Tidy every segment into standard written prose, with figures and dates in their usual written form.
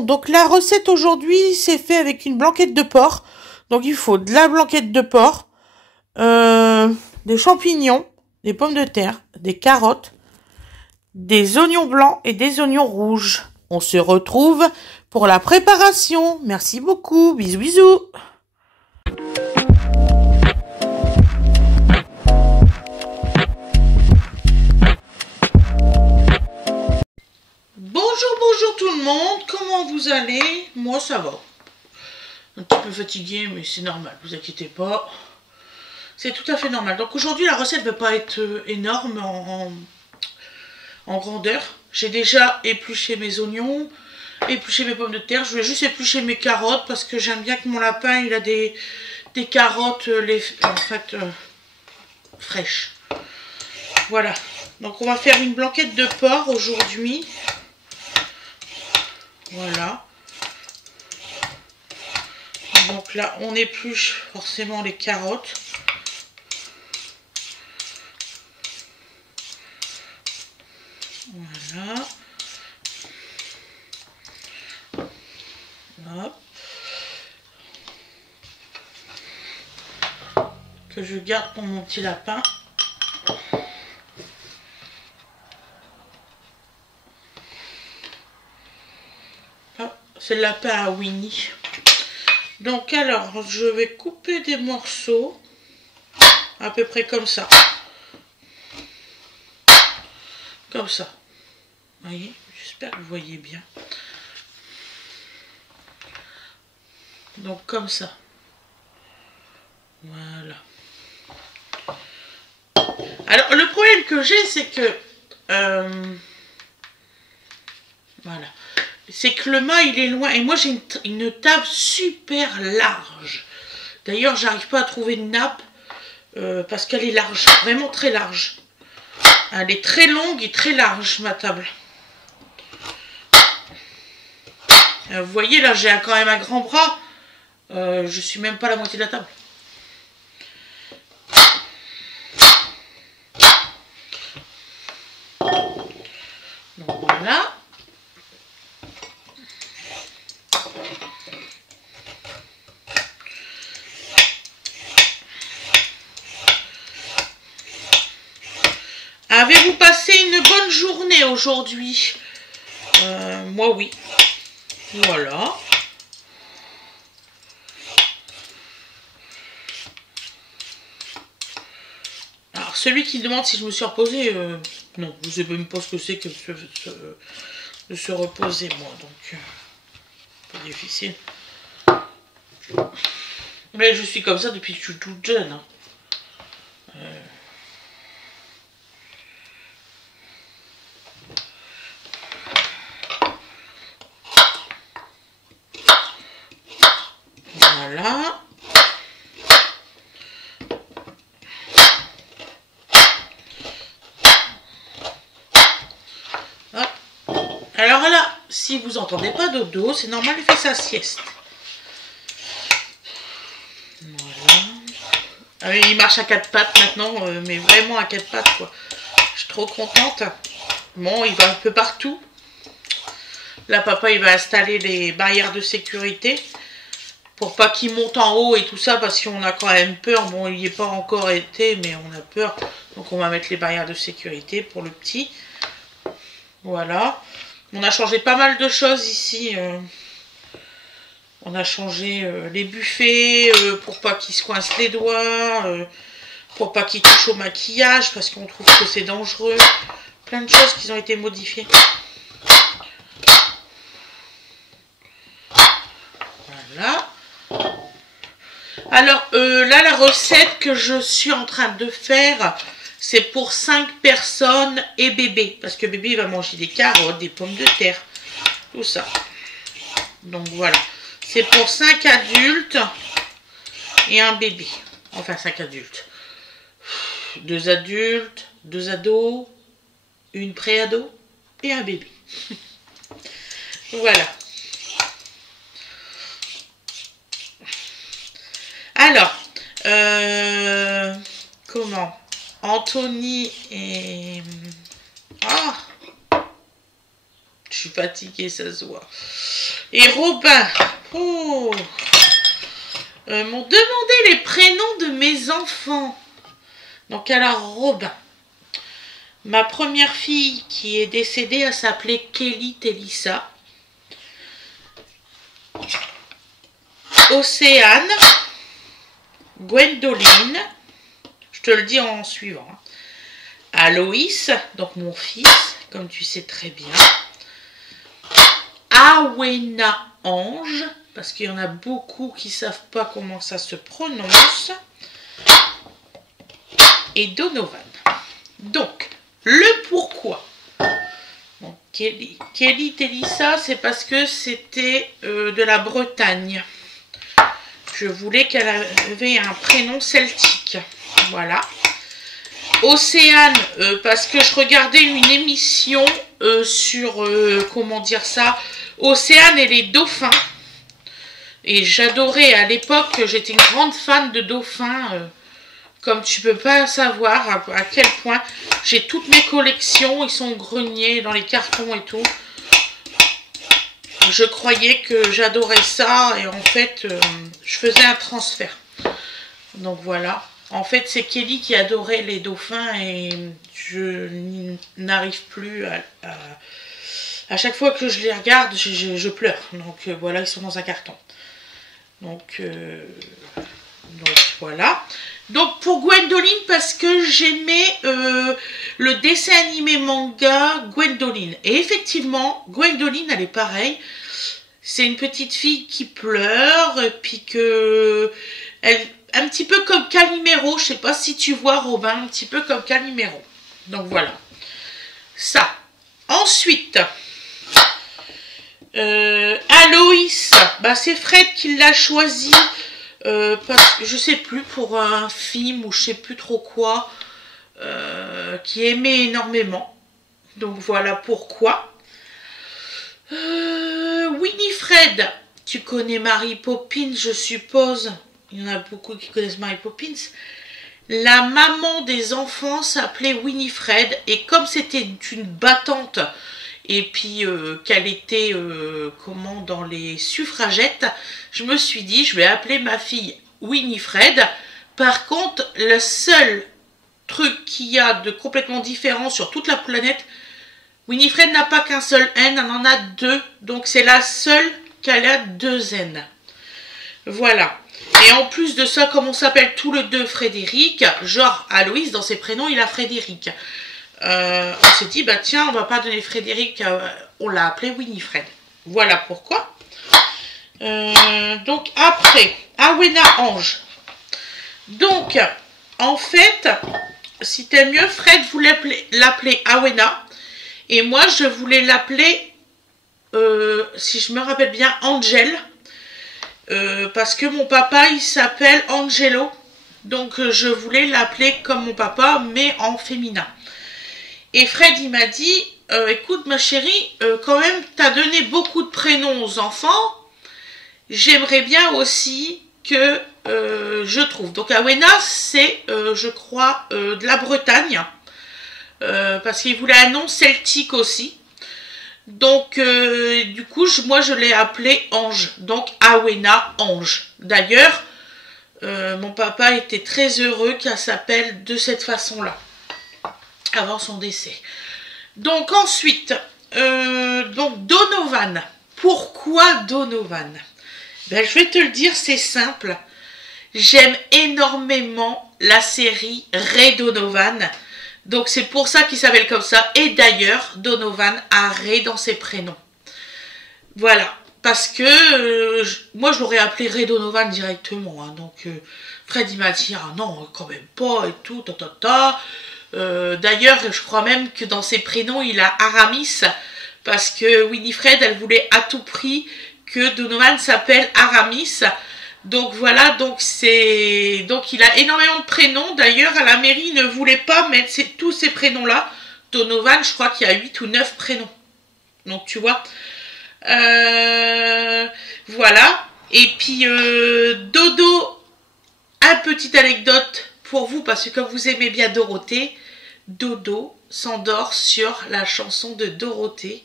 préparation. Donc la recette aujourd'hui, c'est fait avec une blanquette de porc. Donc il faut de la blanquette de porc, des champignons, des pommes de terre, des carottes, des oignons blancs et des oignons rouges. On se retrouve pour la préparation. Merci beaucoup. Bisous, bisous. Bonjour tout le monde. Comment vous allez? Moi, ça va. Un petit peu fatiguée, mais c'est normal. Vous inquiétez pas. C'est tout à fait normal. Donc aujourd'hui, la recette ne va pas être énorme en grandeur. J'ai déjà épluché mes oignons, épluché mes pommes de terre. Je vais juste éplucher mes carottes parce que j'aime bien que mon lapin il a des carottes fraîches. Voilà. Donc on va faire une blanquette de porc aujourd'hui. Voilà. Donc là, on épluche forcément les carottes. Voilà. Hop. Que je garde pour mon petit lapin. C'est le lapin à Winnie. Donc alors, je vais couper des morceaux. À peu près comme ça. Comme ça. Vous voyez? J'espère que vous voyez bien. Donc comme ça. Voilà. Alors le problème que j'ai, c'est que voilà, c'est que le mât il est loin et moi j'ai une table super large. D'ailleurs j'arrive pas à trouver une nappe parce qu'elle est large, vraiment très large. Elle est très longue et très large ma table. Vous voyez là j'ai quand même un grand bras. Je suis même pas la moitié de la table. Donc voilà. Avez-vous passé une bonne journée aujourd'hui? Moi oui. Voilà. Alors celui qui demande si je me suis reposée, non, je sais même pas ce que c'est que de se reposer moi, donc pas difficile. Mais je suis comme ça depuis que je suis toute jeune. Hein. Voilà. Hop. Alors là, si vous entendez pas dodo, c'est normal, il fait sa sieste. Voilà. Ah, il marche à quatre pattes maintenant, mais vraiment à quatre pattes quoi. Je suis trop contente. Bon, il va un peu partout. Là, papa, il va installer les barrières de sécurité. Pour pas qu'il monte en haut et tout ça, parce qu'on a quand même peur. Bon, il n'y est pas encore été, mais on a peur. Donc on va mettre les barrières de sécurité pour le petit. Voilà. On a changé pas mal de choses ici. On a changé les buffets pour pas qu'il se coince les doigts. Pour pas qu'il touche au maquillage, parce qu'on trouve que c'est dangereux. Plein de choses qui ont été modifiées. Voilà. Alors là, la recette que je suis en train de faire, c'est pour 5 personnes et bébé. Parce que bébé il va manger des carottes, des pommes de terre, tout ça. Donc voilà. C'est pour 5 adultes et un bébé. Enfin 5 adultes. 2 adultes, 2 ados, une pré-ado et un bébé. Voilà. Alors, comment Anthony et... Ah, je suis fatiguée, ça se voit. Et Robin. Oh. M'ont demandé les prénoms de mes enfants. Donc alors Robin. Ma première fille qui est décédée, elle s'appelait Kelly Télissa. Océane. Gwendoline. Je te le dis en suivant. Aloïs, donc mon fils, comme tu sais très bien. Awena Ange, parce qu'il y en a beaucoup qui ne savent pas comment ça se prononce. Et Donovan. Donc, le pourquoi. Donc, Kelly Télissa, c'est parce que c'était de la Bretagne. Je voulais qu'elle avait un prénom celtique. Voilà. Océane, parce que je regardais une émission sur, comment dire ça, Océane et les dauphins. Et j'adorais à l'époque, j'étais une grande fan de dauphins. Comme tu peux pas savoir à quel point j'ai toutes mes collections, ils sont au grenier, dans les cartons et tout. Je croyais que j'adorais ça et en fait, je faisais un transfert. Donc voilà. En fait, c'est Kelly qui adorait les dauphins et je n'arrive plus à chaque fois que je les regarde, je pleure. Donc voilà, ils sont dans un carton. Donc voilà. Donc pour Gwendoline, parce que j'aimais le dessin animé manga Gwendoline. Et effectivement, Gwendoline, elle est pareille. C'est une petite fille qui pleure, et puis que... un petit peu comme Calimero, je sais pas si tu vois Robin, un petit peu comme Calimero. Donc voilà. Ça. Ensuite, Aloïs, bah, c'est Fred qui l'a choisi. Parce que je sais plus, pour un film ou je sais plus trop quoi, qui aimait énormément. Donc voilà pourquoi. Winifred, tu connais Mary Poppins, je suppose. Il y en a beaucoup qui connaissent Mary Poppins. La maman des enfants s'appelait Winifred et comme c'était une battante et puis qu'elle était comment dans les suffragettes, je me suis dit je vais appeler ma fille Winifred. Par contre, le seul truc qu'il y a de complètement différent sur toute la planète, Winifred n'a pas qu'un seul N, elle en a deux, donc c'est la seule qu'elle a deux N. Voilà. Et en plus de ça, comme on s'appelle tous les deux Frédéric, genre Aloïs, dans ses prénoms, il a Frédéric. On s'est dit, bah tiens, on va pas donner Frédéric, on l'a appelé Winifred. Voilà pourquoi. Donc après, Awena Ange. Donc, en fait, si t'aimes mieux, Fred voulait l'appeler Awena. Et moi, je voulais l'appeler, si je me rappelle bien, Angel. Parce que mon papa, il s'appelle Angelo. Donc, je voulais l'appeler comme mon papa, mais en féminin. Et Fred, il m'a dit, écoute ma chérie, quand même, tu as donné beaucoup de prénoms aux enfants. J'aimerais bien aussi que je trouve. Donc, Awena, c'est, je crois, de la Bretagne. Parce qu'il voulait un nom celtique aussi. Donc, du coup, moi, je l'ai appelé Ange. Donc, Awena Ange. D'ailleurs, mon papa était très heureux qu'elle s'appelle de cette façon-là. Avant son décès. Donc, ensuite, donc Donovan. Pourquoi Donovan? Ben, je vais te le dire, c'est simple. J'aime énormément la série Ray Donovan. Donc, c'est pour ça qu'il s'appelle comme ça. Et d'ailleurs, Donovan a Ray dans ses prénoms. Voilà. Parce que moi, je l'aurais appelé Ray Donovan directement. Hein. Donc, Fred, il m'a dit, ah non, quand même pas, et tout, D'ailleurs, je crois même que dans ses prénoms, il a Aramis. Parce que Winifred, elle voulait à tout prix que Donovan s'appelle Aramis. Donc voilà, donc il a énormément de prénoms. D'ailleurs, à la mairie, il ne voulait pas mettre tous ces prénoms-là. Donovan, je crois qu'il y a 8 ou 9 prénoms. Donc tu vois. Voilà. Et puis Dodo, une petite anecdote pour vous, parce que comme vous aimez bien Dorothée, Dodo s'endort sur la chanson de Dorothée.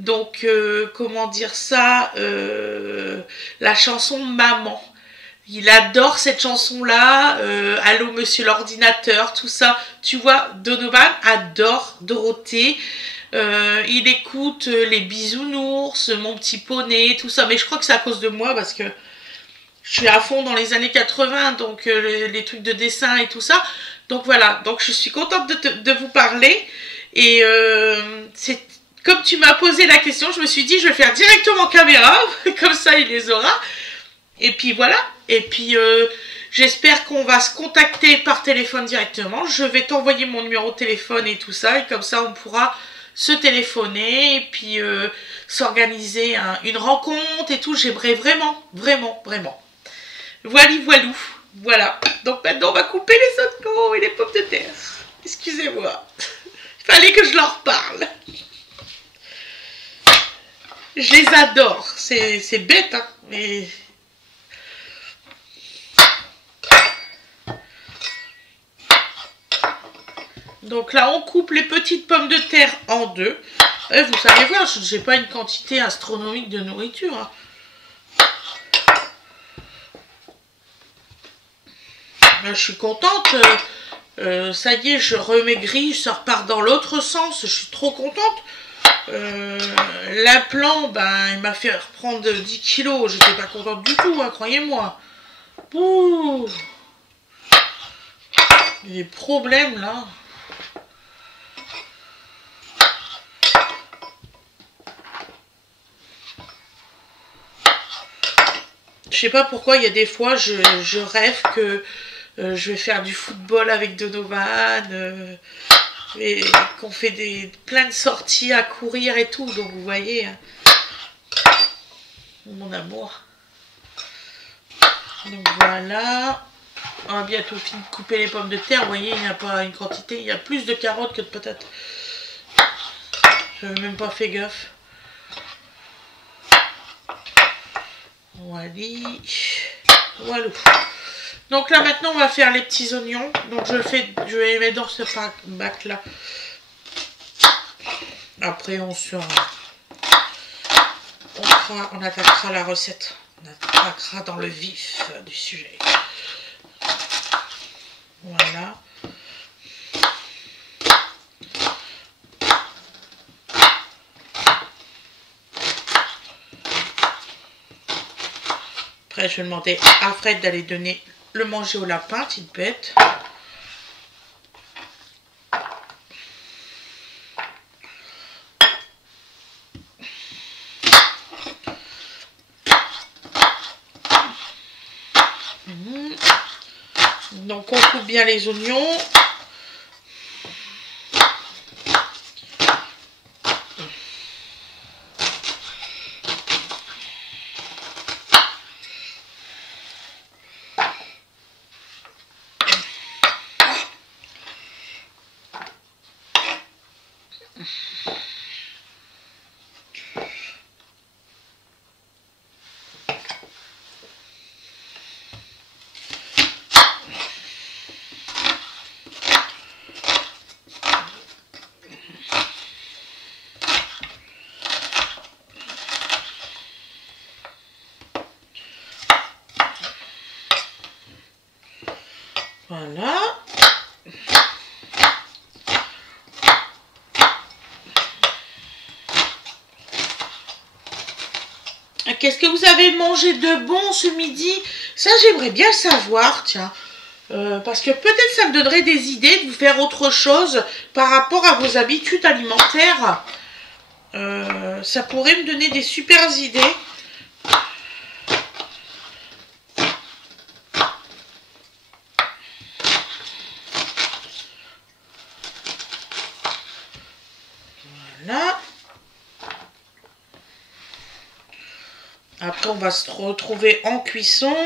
Donc, comment dire ça, la chanson Maman. Il adore cette chanson-là, Allô Monsieur l'ordinateur, tout ça. Tu vois, Donovan adore Dorothée. Il écoute les Bisounours, Mon Petit Poney, tout ça. Mais je crois que c'est à cause de moi parce que je suis à fond dans les années 80, donc les trucs de dessin et tout ça. Donc voilà, donc je suis contente de vous parler. Et c'est comme tu m'as posé la question, je me suis dit je vais faire directement en caméra, comme ça il les aura. Et puis voilà, et puis j'espère qu'on va se contacter par téléphone directement. Je vais t'envoyer mon numéro de téléphone et tout ça, et comme ça on pourra se téléphoner et puis s'organiser une rencontre et tout. J'aimerais vraiment, vraiment, vraiment. Voilou. Voilà. Donc maintenant on va couper les oignons et les pommes de terre. Excusez-moi. Il fallait que je leur parle. Je les adore. C'est bête, hein, mais... Donc là, on coupe les petites pommes de terre en deux. Et vous savez voir, je n'ai pas une quantité astronomique de nourriture. Hein. Là, je suis contente. Ça y est, je remaigris, ça repart dans l'autre sens. Je suis trop contente. L'implant, ben, il m'a fait reprendre 10 kilos. J'étais pas contente du tout, hein, croyez-moi. Ouh. Il y a des problèmes là. Je sais pas pourquoi, il y a des fois, je rêve que je vais faire du football avec Donovan, et qu'on fait plein de sorties à courir et tout. Donc vous voyez, hein, mon amour. Donc voilà. On a bientôt fini de couper les pommes de terre. Vous voyez, il n'y a pas une quantité. Il y a plus de carottes que de patates. Je n'avais même pas fait gaffe. Voilà. Voilà. Donc là maintenant on va faire les petits oignons. Donc je vais les mettre dans ce bac là. Après on attaquera la recette. On attaquera dans le vif du sujet. Voilà. Après je vais demander à Fred d'aller donner le manger au lapin, petite bête. Donc on coupe bien les oignons. Voilà. Qu'est-ce que vous avez mangé de bon ce midi? Ça, j'aimerais bien le savoir, tiens. Parce que peut-être ça me donnerait des idées de vous faire autre chose par rapport à vos habitudes alimentaires. Ça pourrait me donner des super idées. Voilà. Après, on va se retrouver en cuisson.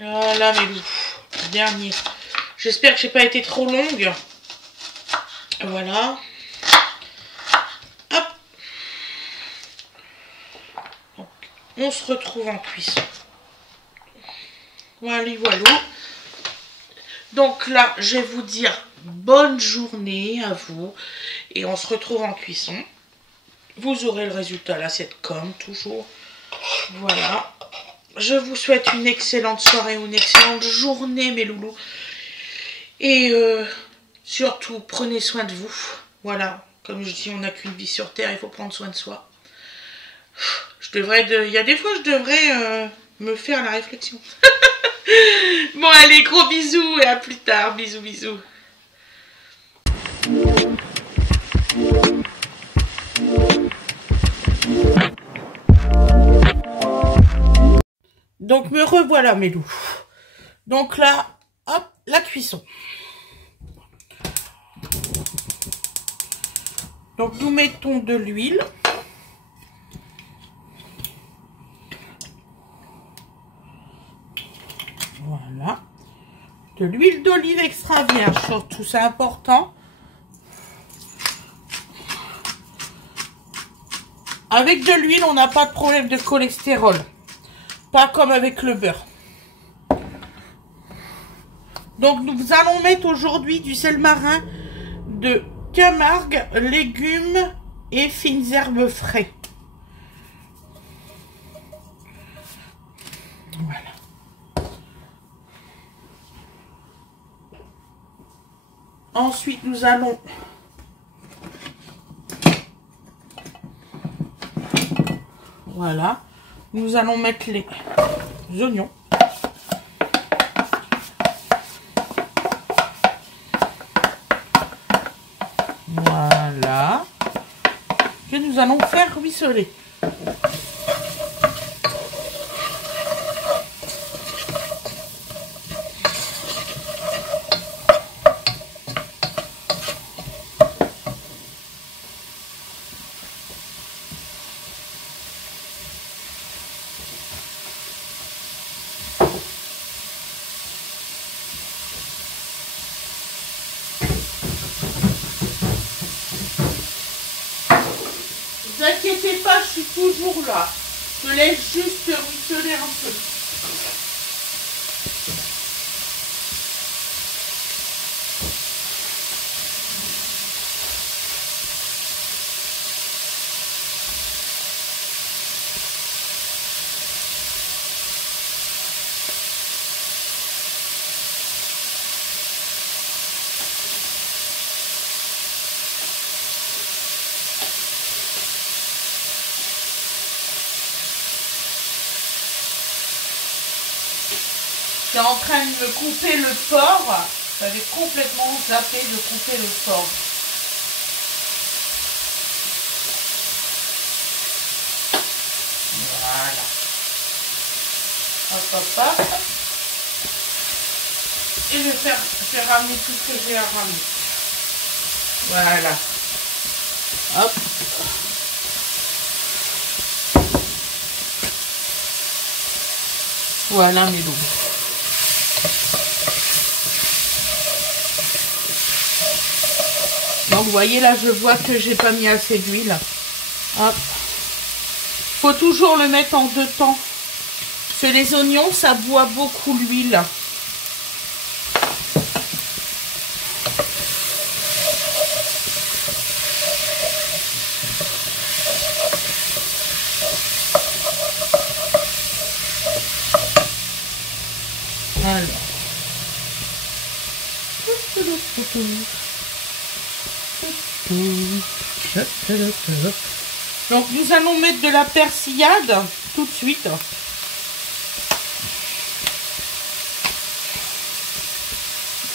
Voilà mes loups. Dernier. J'espère que j'ai pas été trop longue. Voilà. Hop. Donc, on se retrouve en cuisson. Voilà, voilà. Donc là, je vais vous dire bonne journée à vous. Et on se retrouve en cuisson. Vous aurez le résultat à l'assiette comme toujours. Voilà. Je vous souhaite une excellente soirée ou une excellente journée, mes loulous. Et surtout, prenez soin de vous. Voilà. Comme je dis, on n'a qu'une vie sur Terre, il faut prendre soin de soi. Il y a des fois, je devrais me faire la réflexion. Bon, allez, gros bisous et à plus tard. Bisous, bisous. Donc, me revoilà, mes loups. Donc là, hop, la cuisson. Donc, nous mettons de l'huile. Voilà. De l'huile d'olive extra vierge, surtout, c'est important. Avec de l'huile, on n'a pas de problème de cholestérol. Pas comme avec le beurre. Donc, nous allons mettre aujourd'hui du sel marin de Camargue, légumes et fines herbes frais. Voilà. Ensuite, nous allons voilà. Nous allons mettre les oignons. Voilà. Et nous allons faire ruisseler. Ne vous inquiétez pas, je suis toujours là. Je laisse juste ruisseler un peu. J'étais en train de me couper le porc. J'avais complètement zappé de couper le porc. Voilà. Hop, hop, hop. Et je vais ramener tout ce que j'ai à ramener. Voilà. Hop. Voilà mes loups. Donc vous voyez là, je vois que j'ai pas mis assez d'huile. Hop. Faut toujours le mettre en deux temps. Parce que les oignons, ça boit beaucoup l'huile. Donc nous allons mettre de la persillade tout de suite.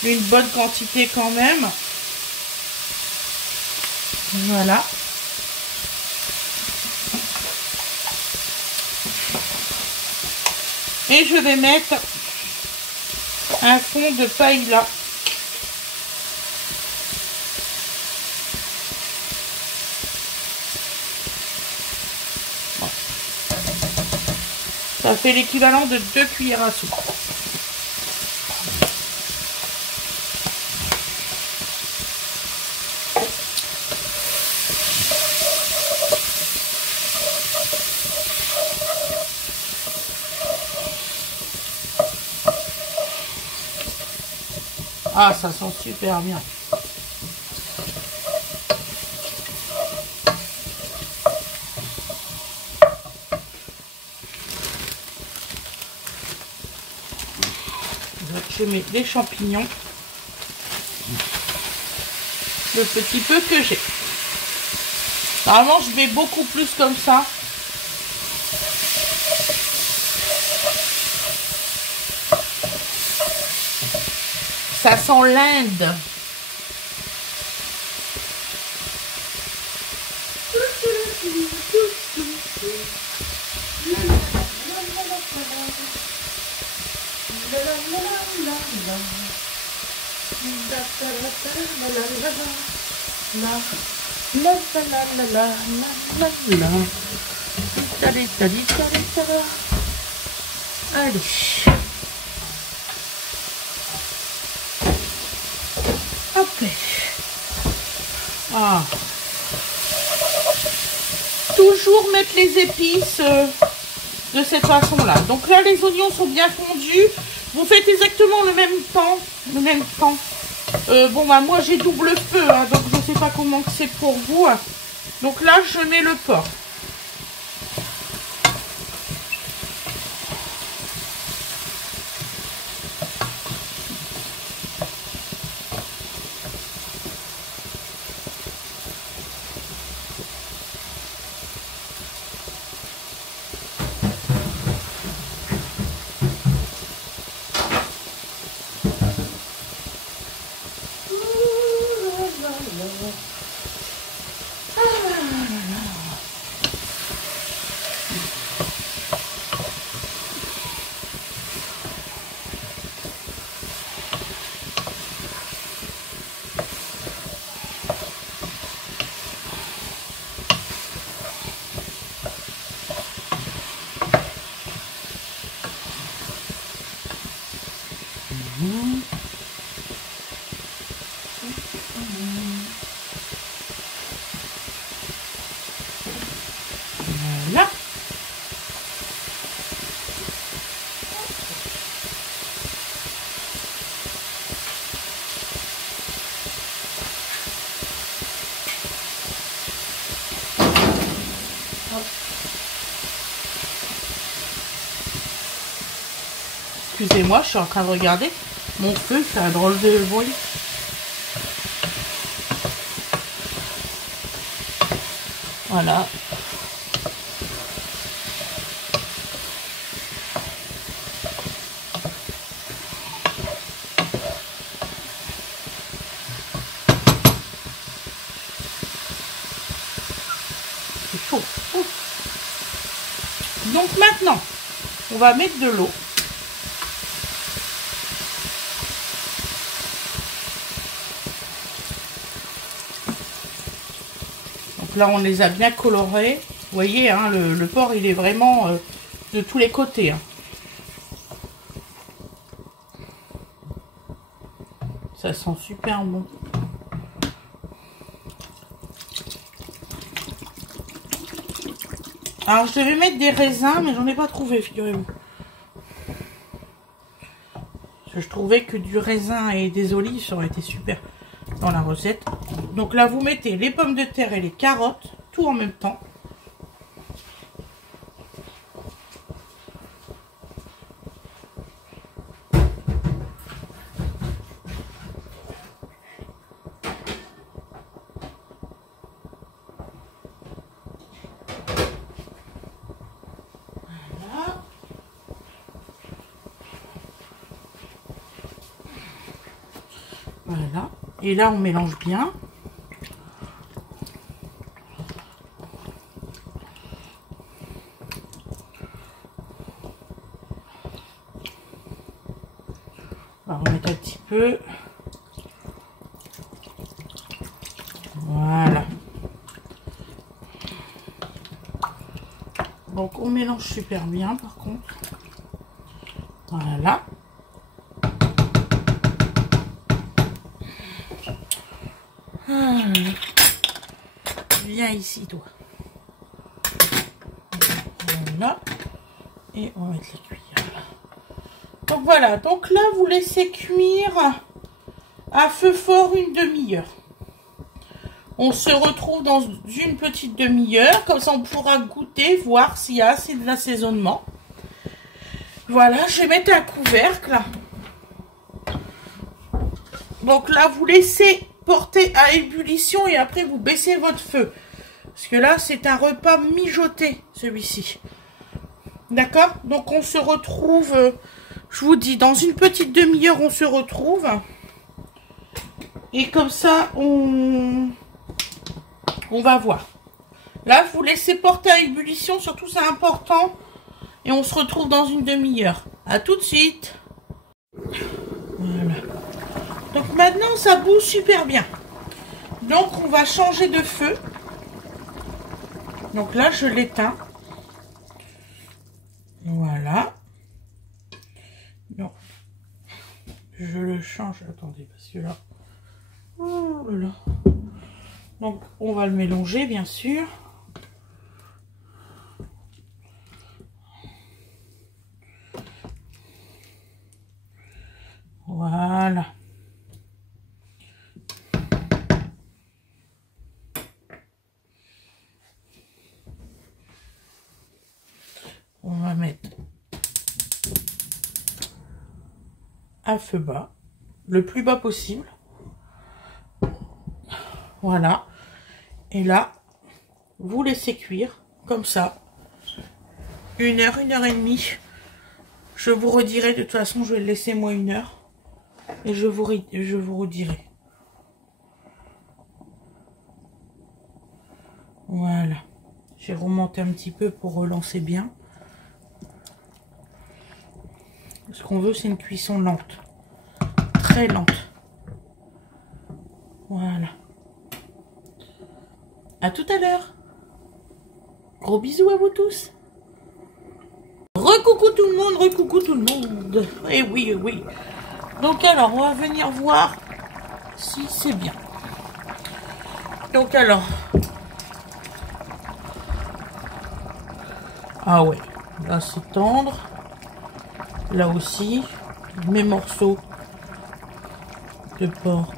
Une bonne quantité quand même. Voilà. Et je vais mettre un fond de paella. Ça fait l'équivalent de 2 cuillères à soupe. Ah, ça sent super bien. Je mets des champignons. Le petit peu que j'ai. Normalement, je mets beaucoup plus comme ça. Ça sent l'Inde. Allez. Hop. Ah. Toujours mettre les épices de cette façon-là. Donc là, les oignons sont bien fondus. Vous faites exactement le même temps. Bon, bah moi, j'ai double feu, hein, donc je sais pas comment c'est pour vous. Donc là, je mets le porc. Voilà. Excusez-moi, je suis en train de regarder mon feu, c'est un drôle de bruit. Voilà. C'est chaud. Ouf. Donc maintenant, on va mettre de l'eau. Là, on les a bien colorés. Vous voyez, hein, le porc, il est vraiment de tous les côtés. Hein. Ça sent super bon. Alors, je devais mettre des raisins, mais j'en ai pas trouvé, figurez-vous. Je trouvais que du raisin et des olives, ça aurait été super dans la recette. Donc là, vous mettez les pommes de terre et les carottes, tout en même temps. Voilà. Voilà. Et là, on mélange bien. On va remettre un petit peu. Voilà. Donc, on mélange super bien, par contre. Voilà. Viens ici, toi. Voilà. Et on va mettre les cuillères là. Donc voilà. Donc là, vous laissez cuire à feu fort une demi-heure. On se retrouve dans une petite demi-heure, comme ça on pourra goûter, voir s'il y a assez de l'assaisonnement. Voilà, je vais mettre un couvercle. Donc là, vous laissez porter à ébullition et après vous baissez votre feu. Parce que là, c'est un repas mijoté, celui-ci. D'accord? Donc on se retrouve, je vous dis, dans une petite demi-heure, on se retrouve. Et comme ça, on va voir. Là, vous laissez porter à ébullition, surtout c'est important. Et on se retrouve dans une demi-heure. À tout de suite. Voilà. Donc maintenant, ça bouge super bien. Donc on va changer de feu. Donc là, je l'éteins. Voilà. Non. Je le change. Attendez, parce que là... Oh là là. Donc, on va le mélanger, bien sûr. Voilà. On va mettre à feu bas, le plus bas possible. Voilà. Et là, vous laissez cuire comme ça. 1 heure, 1 heure et demie. Je vous redirai, de toute façon, je vais le laisser moi 1 heure. Et je vous redirai. Voilà. J'ai remonté un petit peu pour relancer bien. Ce qu'on veut, c'est une cuisson lente. Très lente. Voilà. À tout à l'heure. Gros bisous à vous tous. Recoucou tout le monde, recoucou tout le monde. Eh oui, eh oui. Donc alors, on va venir voir si c'est bien. Donc alors. Ah ouais, là c'est tendre. Là aussi, mes morceaux de porc.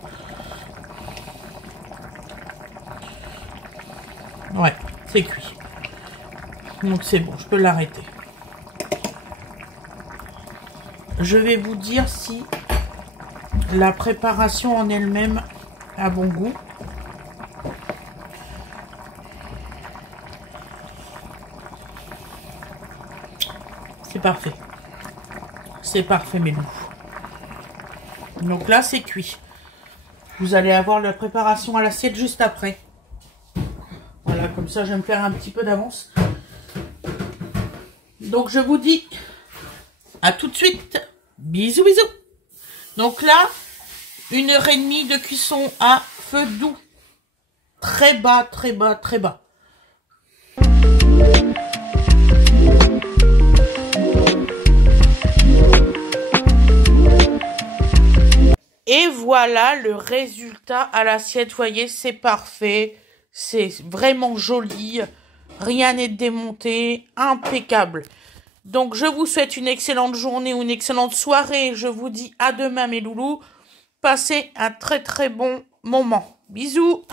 Ouais, c'est cuit. Donc c'est bon, je peux l'arrêter. Je vais vous dire si la préparation en elle-même a bon goût. C'est parfait. C'est parfait, mes loups. Donc là, c'est cuit. Vous allez avoir la préparation à l'assiette juste après. Voilà, comme ça, je vais me faire un petit peu d'avance. Donc, je vous dis à tout de suite. Bisous, bisous. Donc là, 1 heure et demie de cuisson à feu doux. Très bas, très bas, très bas. Et voilà le résultat à l'assiette. Vous voyez, c'est parfait. C'est vraiment joli. Rien n'est démonté. Impeccable. Donc, je vous souhaite une excellente journée ou une excellente soirée. Je vous dis à demain, mes loulous. Passez un très, très bon moment. Bisous.